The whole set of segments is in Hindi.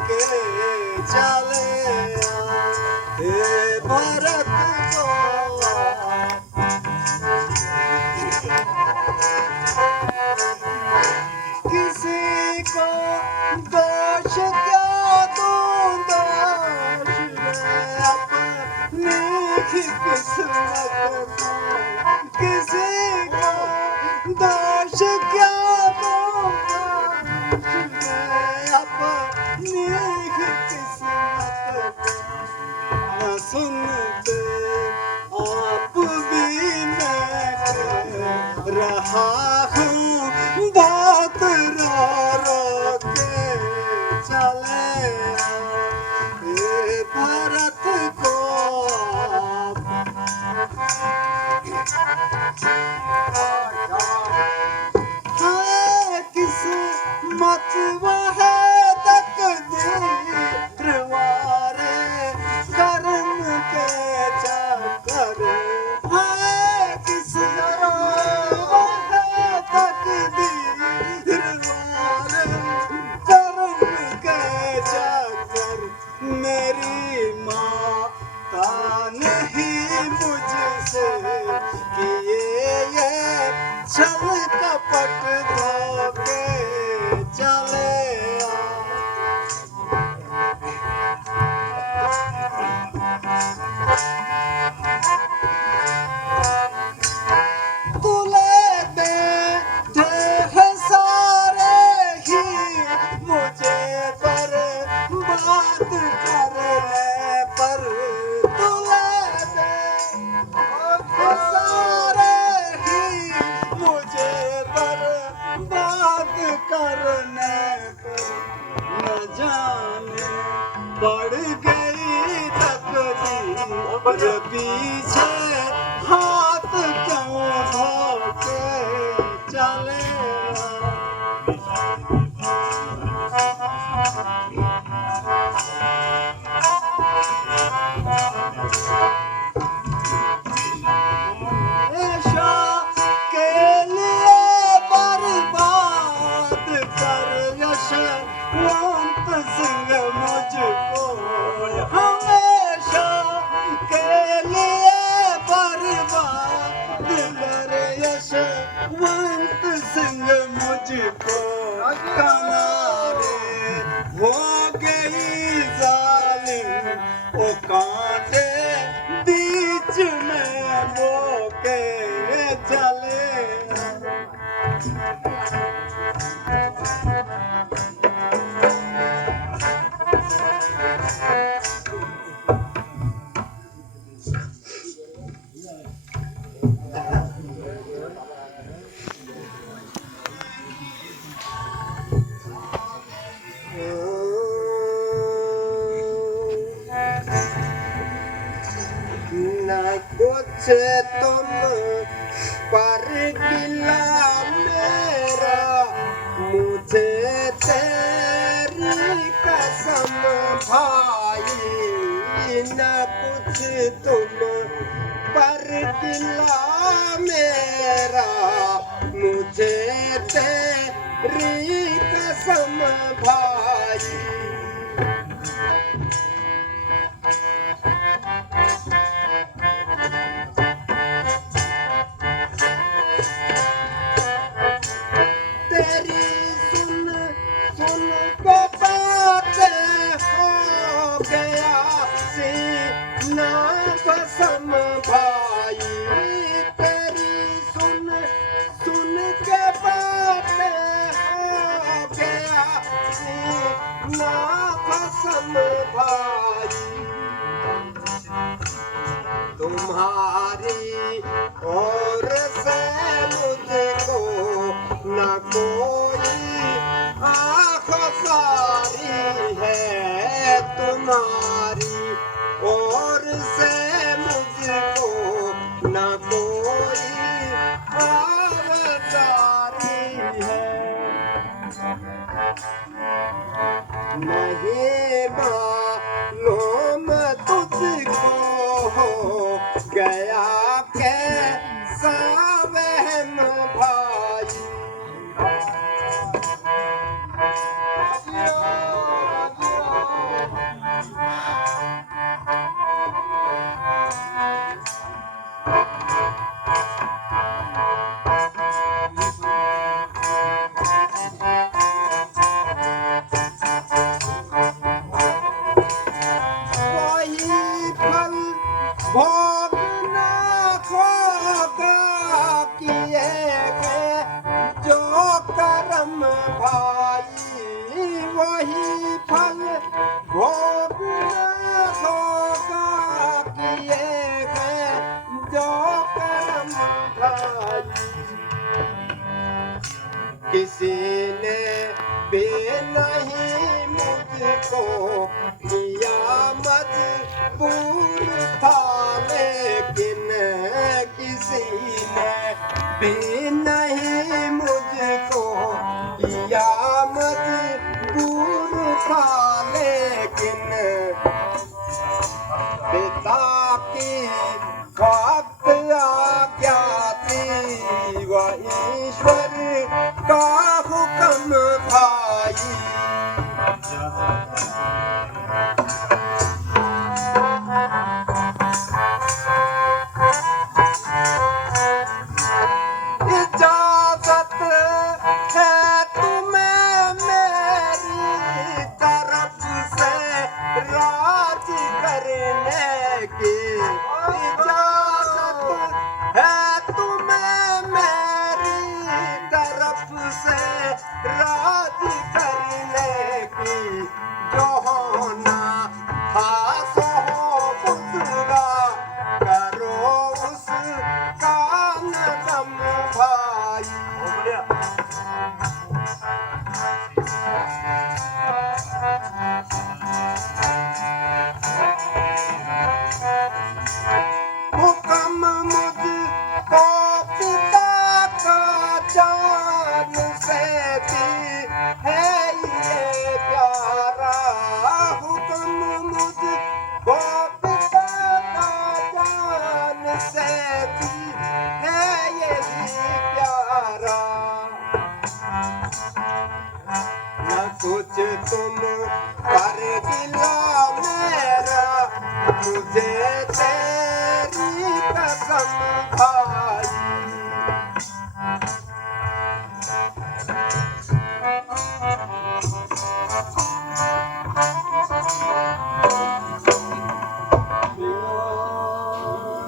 के चले हे भरत को किसी को दोष क्या दूं दोष मैं अपनी किस्मत को किसी को दोष क्या दूं दोष मैं अपनी किस्मत को न सुनते आप भी मैं कह रहा हूँ बात रो रो के चले हे भरत को है किस्मत वह तकदीर वारे कर्म के चक्कर है किस्मत वह तकदीर वारे कर्म के चक्कर मेरी माता नहीं मुझसे किए ये छल कपट धोखे चले तुले बैठे हैं सारे ही मुझे पर बात करने पर तुले बैठे सारे ही मुझे पर बात करने पर न जाने बढ़ गई तकदीर पीछे हाथ क्यों धोके चले हमेशा के लिए बर्बाद कर यशवंत सिंह मुझको हमेशा के लिए बर्बाद कर यशवंत सिंह मुझको किनारे हो गई जालिम ओ कांटे बीच में वो के चले न कुछ तुम पर गिला मेरा मुझे तेरी कसम भाई न कुछ तुम पर गिला मेरा मुझे तेरी कसम भाई तेरी सुन सुन के बातें हो गया सीना कसम भाई तेरी सुन सुन के बातें हो गया सीना कसम भाई तुम्हारी और से मुझको न कोई आखसारी है तुम्हारी और से मुझको न कोई आखसारी है नहीं मालूम तुझको गया कैसा वहम भाई वही फल भोगना होगा किए हैं जो कर्म भाई। किसी ने भी नहीं मुझको किया मजबूर था, लेकिन किसी ने भी नहीं मुझको किया मजबूर था, लेकिन पिता की भक्त आज्ञा थी व ईश्वर का हुक्म भाई। इजाजत है तुम्हें मेरी तरफ से राज करने की, इजाजत है तुम्हें मेरी तरफ से राज करने की। जो होना था सो गुजरा, करो उसका नरम भाई। हुक्म मुझको पिता का जान से भी है ये प्यारा, हुक्म मुझको पिता का जान से भी है यही प्यारा। न कुछ तुम पर गिला मेरा, मुझे तेरी कसम भाई।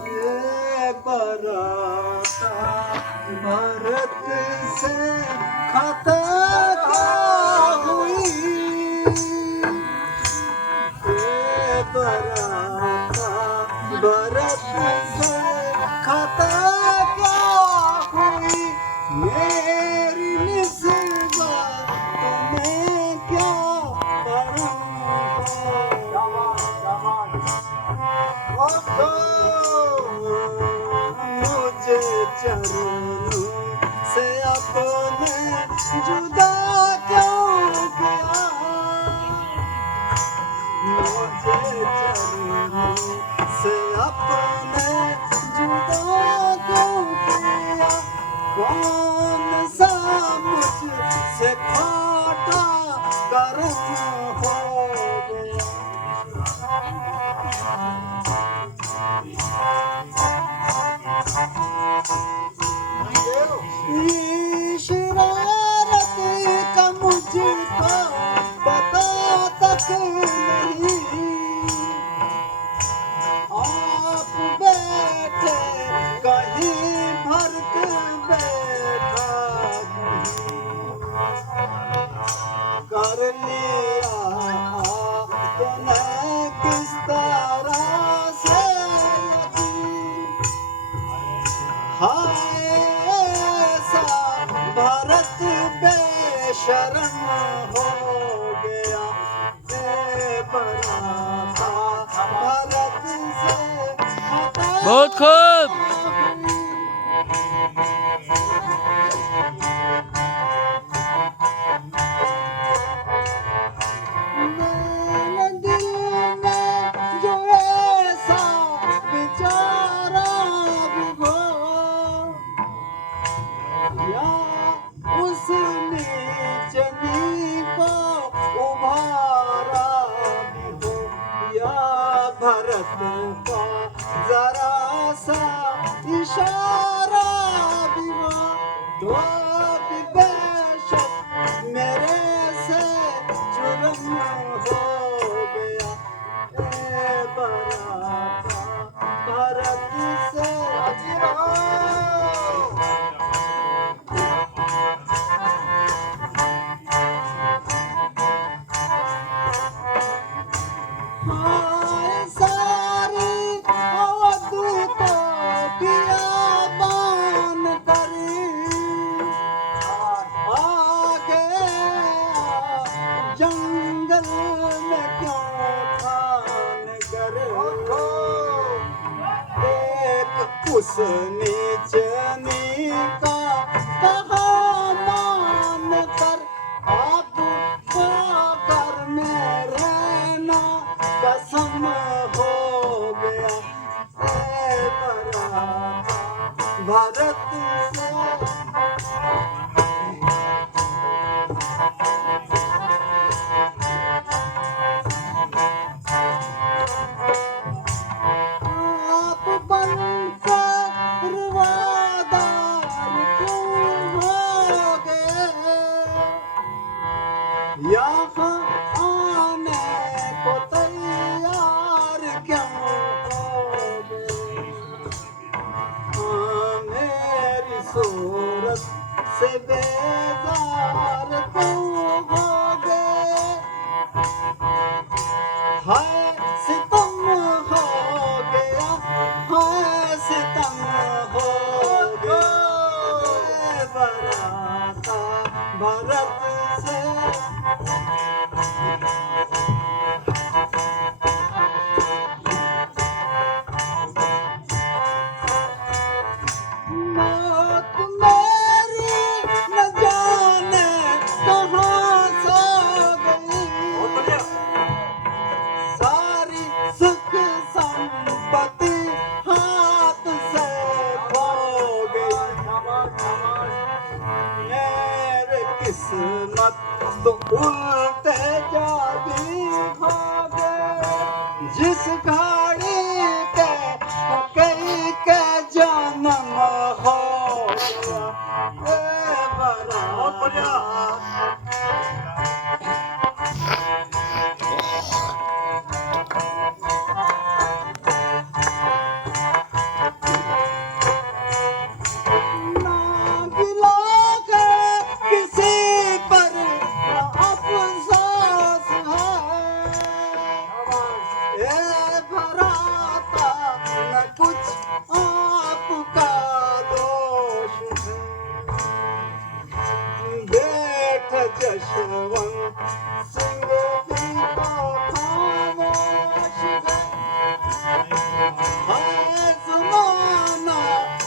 ये बराता भारत से खता हुई, ये बराता भारत से खता हुई। मेरी निस्बत तुम्हें क्या मुझे चरणों से अपने जुदा क्यों किया, मुझे चरणों से अपने जुदा क्यों किया। कौन सा मुझसे खोटा कर्म हो गया। शरारत का मुझको पता तक नहीं, आप बैठे कहीं भरक बैठा कर लिया तूने किस तरह से हाय ऐसा भारत बेशरम हो गया। बेबराता भारत से बहुत खूब। मेरे दिल में जो ऐसा विचारा भी हो, या उस नीचनी को उभारा भी हो, या भरत का जरा सा इशारा भी हो, तो भी बेशक मेरे से जुर्म हो गया। ए बराता भारत से दिल में क्यों ठान कर एक उस नीच का कहा मान कर आप पाकर में रहना कसम हो गया ए भरत से आप बनकर वफादार क्यों हो गए यहाँ आने को तैयार क्यों हो गए मेरी सूरत से बेजार क्यों हो गए हाय सितम हो गया हाय सितम हो गया बराता भरत से मौत मेरी न जाने कहाँ सो गई सारी सुख संपत्ति हाथ से खो गई मेरे किस्मत तो उल्टे जाबी खो गए जिस घड़ी के कई के जन्म हो गया ए बड़ा ना गिला के किसी पर ना अफसोस है ए भराता न कुछ आपका दोष है बेट जशवंत सिंह भी तो खामोश है हाय ज़माना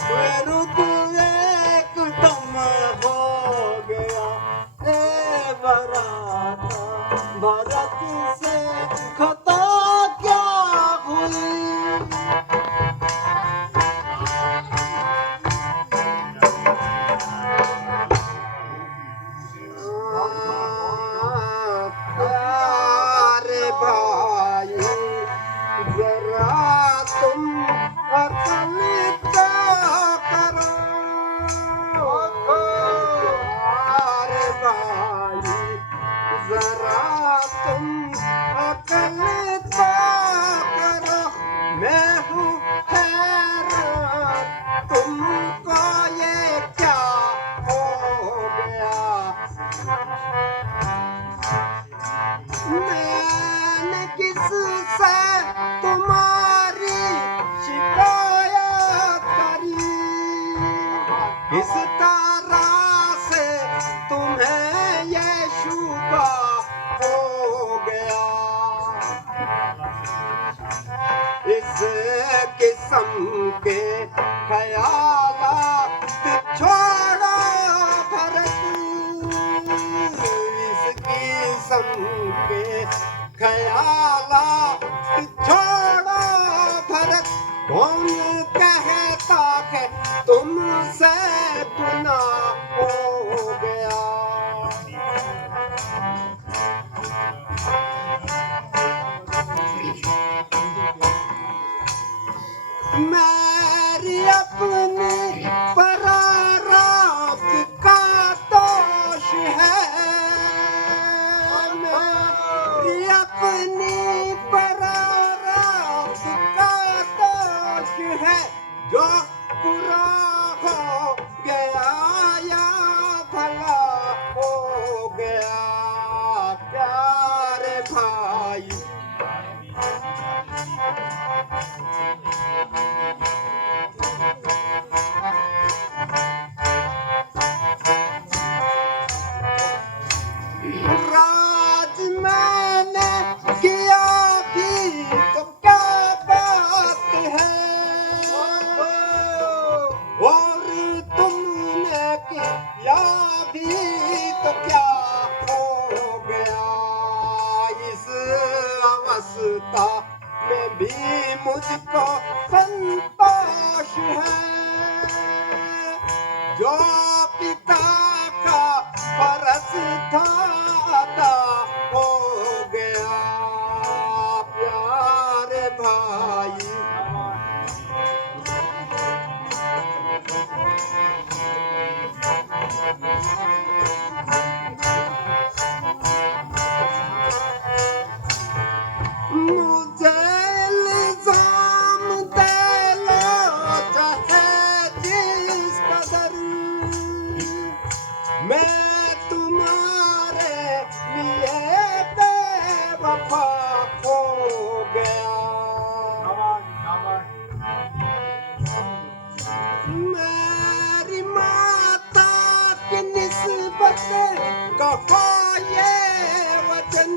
विरुद्ध एकदम हो गया ए बराता भरत से खता क्या हुई प्यारे भाई जरा तुम अकल तो करो प्यारे भाई जरा तुम अकल तो करो मैं हूँ हैरान तुमको ये क्या हो गया मैंने किससे तुम्हारी शिकायत करी इस तरह से तुम्हें ये शुबा हो गया इस किस्म के ख्यालात छोड़ो भरत इस किस्म के ख्यालात छोड़ो भरत कौन कहता है तुमसे गुनाह हो गया मेरी अपनी परारात का दोष है मेरी अपनी परारात का दोष है जो बुरा हो गया या भला हो गया प्यारे भाई राज में भी मुझको संतोष है जो पिता का फर्ज था अदा हो गया प्यारे भाई मुझे इल्जाम दे लो चाहे जिस कदर मैं तुम्हारे लिए बेवफा हो गया मेरी माता की निस्बत कहो ये वचन